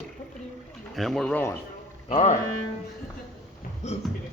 And we're rolling. All right. Okay.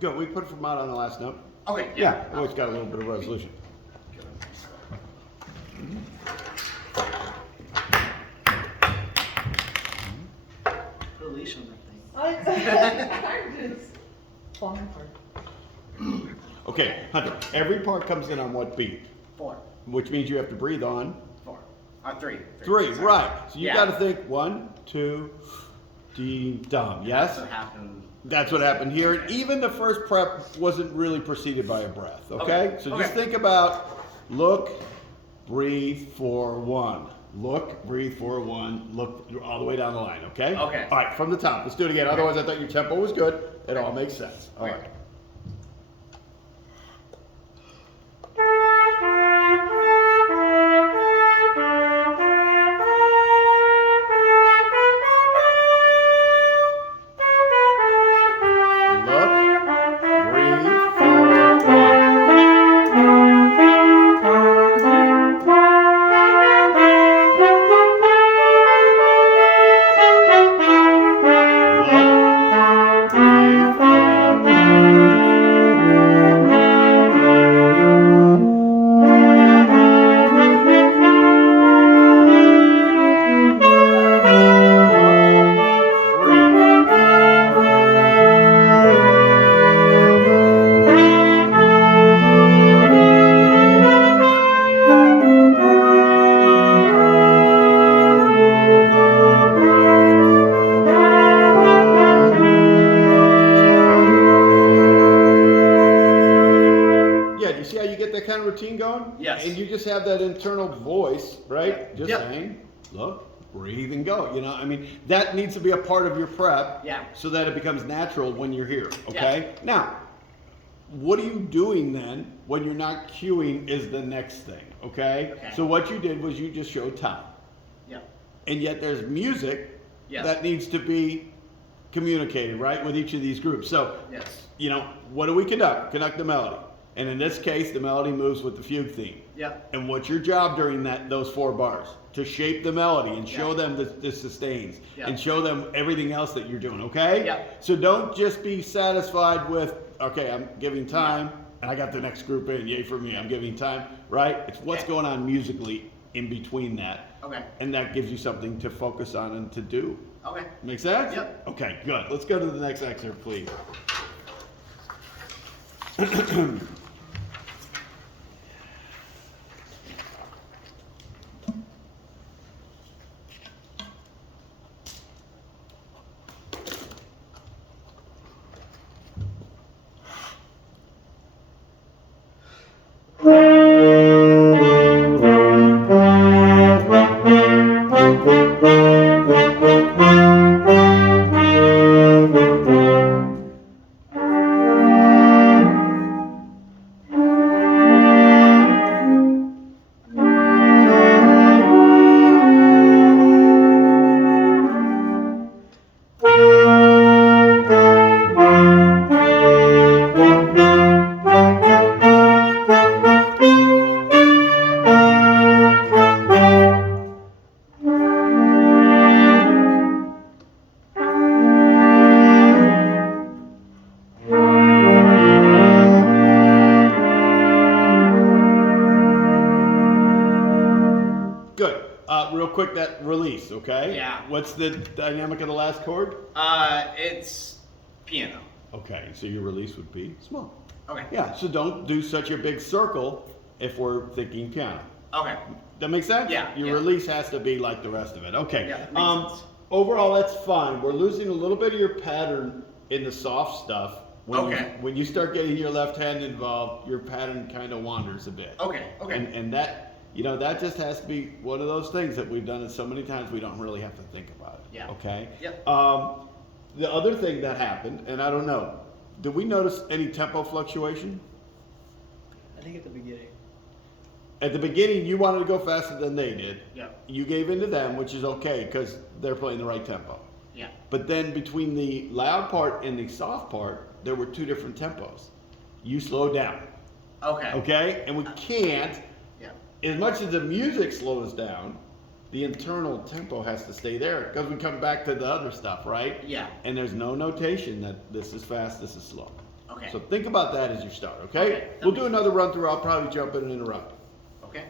Good. We put from out on the last note. Okay. Yeah. Always got a little bit of resolution. Put a leash on that thing. I'm just falling apart. Okay, Hunter. Every part comes in on what beat? 4. Which means you have to breathe on 4. 3. three. Sorry. Right. So you Yeah. got to think 1, 2, D, dum. Yes. That's what happened. That's what happened here. And even the first prep wasn't really preceded by a breath. Okay. Okay. So just Okay. think about look, breathe for 1. Look, breathe for 1. Look all the way down the line. Okay. Okay. All right. From the top. Let's do it again. Otherwise, I thought your tempo was good. It all makes sense. All Okay. right. Look, breathe for 1. Look, breathe for 1. Look, breathe. Yeah, do you see how you get that kind of routine going? Yes. And you just have that internal voice, right? Yep. Just Yep. saying, look, breathe and go. You know, I mean, that needs to be a part of your prep Yeah. so that it becomes natural when you're here, okay? Now, what are you doing then when you're not cueing is the next thing, okay? Okay. So what you did was you just showed time. Yeah. And yet there's music Yes. that needs to be communicated, right, with each of these groups. So, Yes. you know, what do we conduct? Conduct the melody. And in this case, the melody moves with the fugue theme. Yep. And what's your job during those 4 bars? To shape the melody and show Yeah. them the sustains Yeah. and show them everything else that you're doing, okay? Yeah. So don't just be satisfied with, okay, I'm giving time and I got the next group in, yay for me, I'm giving time, right? It's what's Okay. going on musically in between that. Okay. And that gives you something to focus on and to do. Okay. Make sense? Yep. Okay, good. Let's go to the next excerpt, please. release, okay? Yeah. What's the dynamic of the last chord? It's piano. Okay, so your release would be small. Okay. Yeah, so don't do such a big circle if we're thinking piano. Okay. That makes sense? Yeah, Your yeah. release has to be like the rest of it. Okay. Yeah, makes sense. Overall, that's fine. We're losing a little bit of your pattern in the soft stuff. Okay. When you start getting your left hand involved, your pattern kind of wanders a bit. Okay. Okay. And that, that just has to be one of those things that we've done it so many times we don't really have to think about it. Yeah. Okay? Yep. The other thing that happened, and I don't know, did we notice any tempo fluctuation? I think at the beginning. At the beginning, you wanted to go faster than they did. Yeah. You gave in to them, which is okay because they're playing the right tempo. Yeah. But then between the loud part and the soft part, there were two different tempos. You slowed down, Okay. okay? And we can't, Yeah. as much as the music slows down, the internal tempo has to stay there because we come back to the other stuff, right? Yeah. And there's no notation that this is fast, this is slow. Okay. So think about that as you start, okay? Okay, that We'll makes do another run through. I'll probably jump in and interrupt. Okay.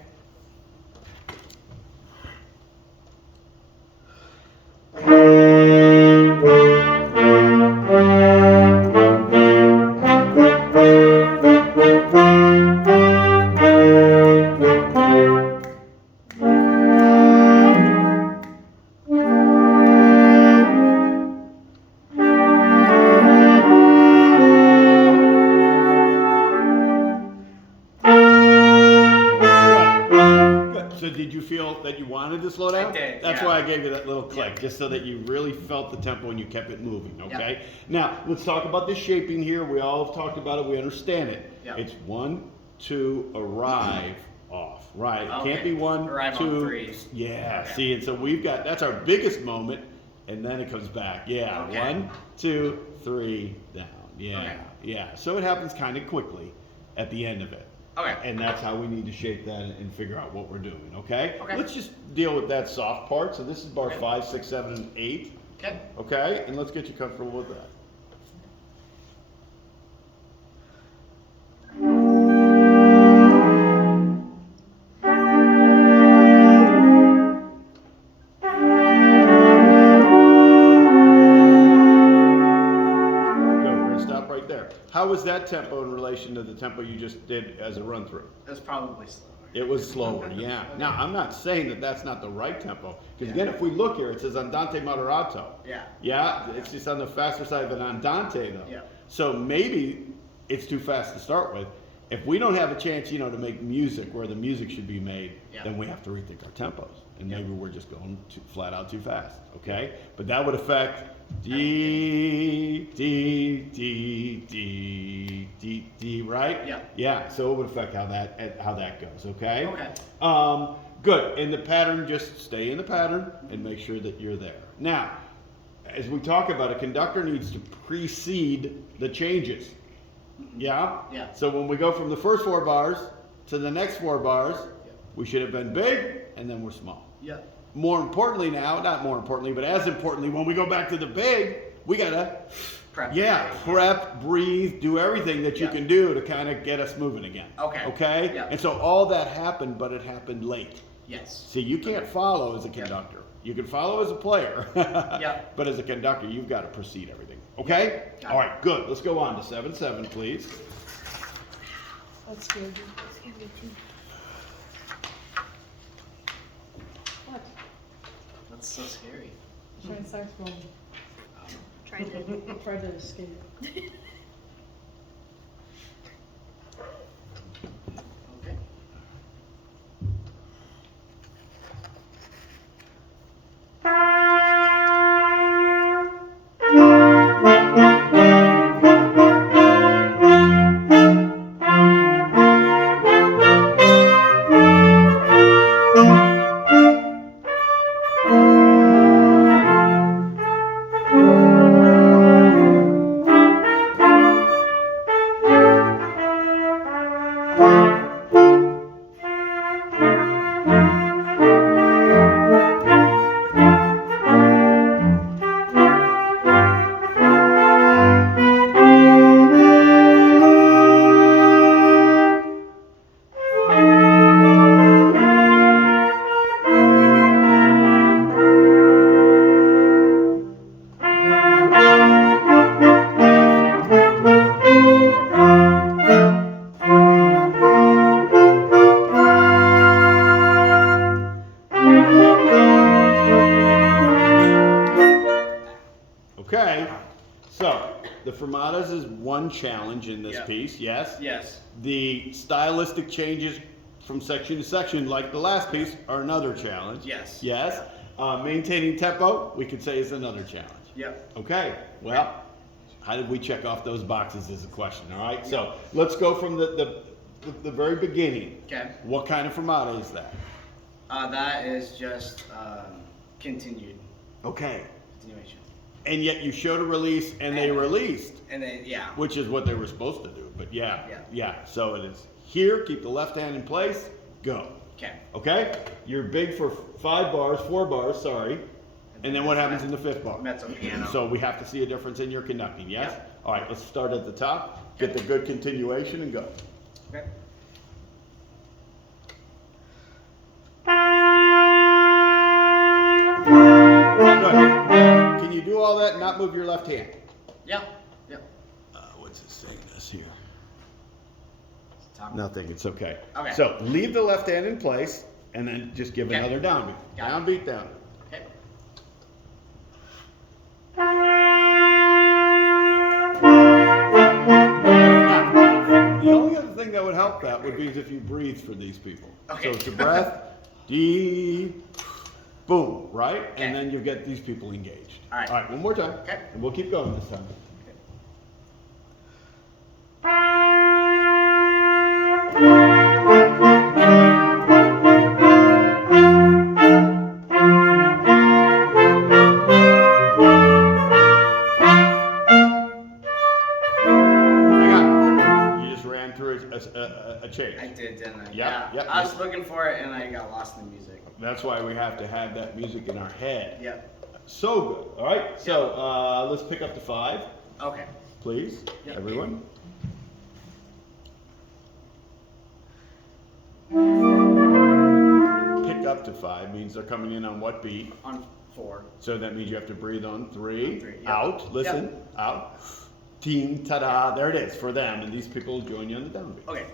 Good. So did you feel that you wanted to slow down? I did, That's yeah. why I gave you that little click, Yeah. just so that you really felt the tempo and you kept it moving, okay? Yeah. Now, let's talk about the shaping here. We all have talked about it. We understand it. Yeah. It's 1, 2, arrive, off. Right. It can't Okay. be 1, Arrive 2. on 3. Yeah. Okay. See, and so we've got, that's our biggest moment, and then it comes back. Yeah. Okay. 1, 2, 3, down. Yeah. Okay. Yeah. So it happens kind of quickly at the end of it. Okay. And that's how we need to shape that and figure out what we're doing, okay? Okay. Let's just deal with that soft part. So this is bar Okay. 5, 6, 7, and 8, Okay. okay? And let's get you comfortable with that. Good, we're gonna stop right there. How was that tempo in relation to the tempo you just did as a run through? It was probably slower. It was slower, yeah. Now, I'm not saying that that's not the right tempo, because Yeah. again, if we look here, it says andante moderato. Yeah. Yeah, it's just on the faster side of an andante though. Yeah. So maybe it's too fast to start with. If we don't have a chance, to make music where the music should be made, Yeah. then we have to rethink our tempos. And Yeah. maybe we're just going flat out too fast, okay? But that would affect D, D, D, D, D, D, right? Yeah. Yeah, so it would affect how that goes, okay? Okay. Good, and the pattern, just stay in the pattern and make sure that you're there. Now, as we talk about, a conductor needs to precede the changes. Yeah? Yeah. So when we go from the first 4 bars to the next 4 bars, Yeah. we should have been big and then we're small. Yeah. More importantly now, not more importantly, but as importantly, when we go back to the big, we gotta, Prep. prep, breathe, do everything that you Yeah. can do to kind of get us moving again. Okay. Okay? Yeah. And so all that happened, but it happened late. Yes. See, you can't follow as a Yeah. conductor. You can follow as a player. Yeah. But as a conductor, you've got to precede everything. Okay? Got All it. right, good. Let's go on to 7/7, please. That's good. What? That's so scary. Giant saxophone. Tried to. Tried to escape. Okay. Okay, so the fermatas is one challenge in this Yeah. piece, yes? Yes. The stylistic changes from section to section, like the last piece, are another challenge. Yes. Yes? Maintaining tempo, we could say is another challenge. Yep. Okay, well, how did we check off those boxes is a question, all right? So let's go from the very beginning. Okay. What kind of fermata is that? That is just continuation. Okay, and yet you showed a release and they released, And then yeah. which is what they were supposed to do, but yeah, Yeah. so it is. Here, keep the left hand in place, go. Okay. Okay? You're big for 4 bars, sorry. And then what happens in the 5th bar? Mezzo piano. So we have to see a difference in your conducting, yes? Yeah. All right, let's start at the top, get the good continuation and go. Okay. Good. Can you do all that and not move your left hand? Yeah. Yeah. What's it saying this here? Top. Nothing, it's okay. Okay. So leave the left hand in place and then just give Okay. another downbeat. Got it. Downbeat, down. Okay. Now, the only other thing that would help that would be if you breathe for these people. Okay. So it's a breath, D, boom, right? Okay. And then you get these people engaged. All right. All right, one more time. Okay. And we'll keep going this time. Hang on. You just ran through a change. I did, didn't I? Yeah, yeah. I was looking for it and I got lost in the music. That's why we have to have that music in our head. Yep. So good. All right. So let's pick up to 5, Okay. please, Yep. everyone. Pick up to 5 means they're coming in on what beat? On 4. So that means you have to breathe on 3. On 3, yep. Out. Listen. Out. Team. Ta-da. There it is for them, and these people will join you on the downbeat. Okay.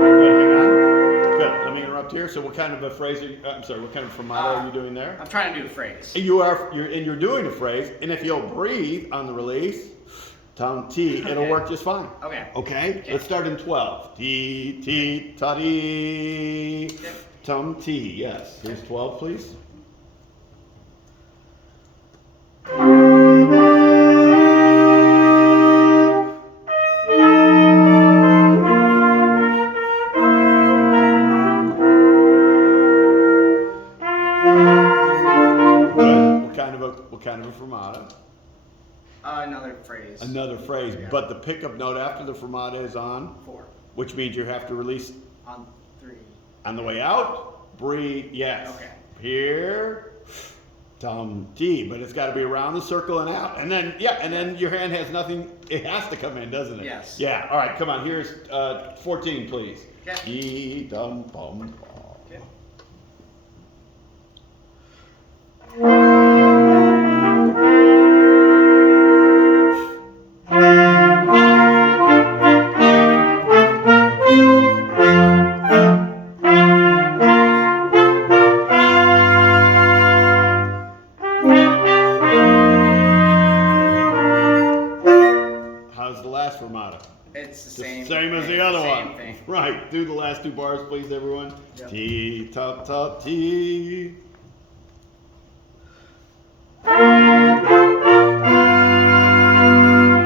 Good. Hang on. Good. Let me interrupt here. So what kind of a phrase? I'm sorry. What kind of fermata are you doing there? I'm trying to do a phrase. You're doing a phrase, and if you'll breathe on the release, tom T, it'll Okay. work just fine. Okay. Okay? Let's start in 12. T, T, ta, dee. Okay. Tom T, yes. Here's 12, please. Good. What kind of a fermata? Another phrase. Another phrase, Yeah. but the pickup note after the fermata is on, 4. which means you have to release On 3. on the way out. Breathe, yes. Okay. Here, tom T, but it's got to be around the circle and out, and then and then your hand has nothing. It has to come in, doesn't it? Yes. Yeah. All right. Come on. Here's 14, please. Okay. T, dum, bum. Okay. How's the last fermata? It's the The same. same as thing, the other same one. Thing. Right. Do the last 2 bars, please, everyone. Yep. T, ta, ta, T.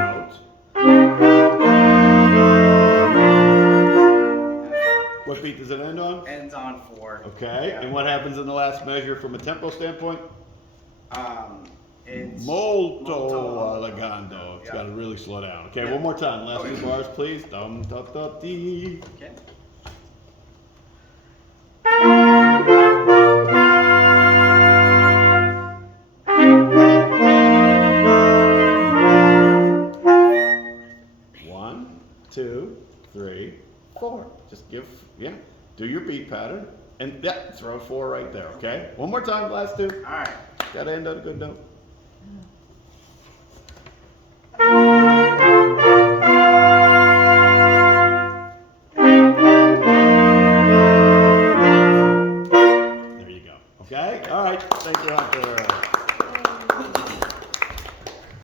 Out. What beat does it end on? Ends on 4. Okay, Yeah. and what happens in the last measure from a tempo standpoint? It's Molto elegando. It's Yeah. got to really slow down. Okay, Yeah. one more time. Last Okay. 2 bars, please. Dum da da dee. Okay. throw 4 right there, okay? One more time, last 2. All right. Gotta end on a good note. There you go. Okay? All right. Thank you, Hunter.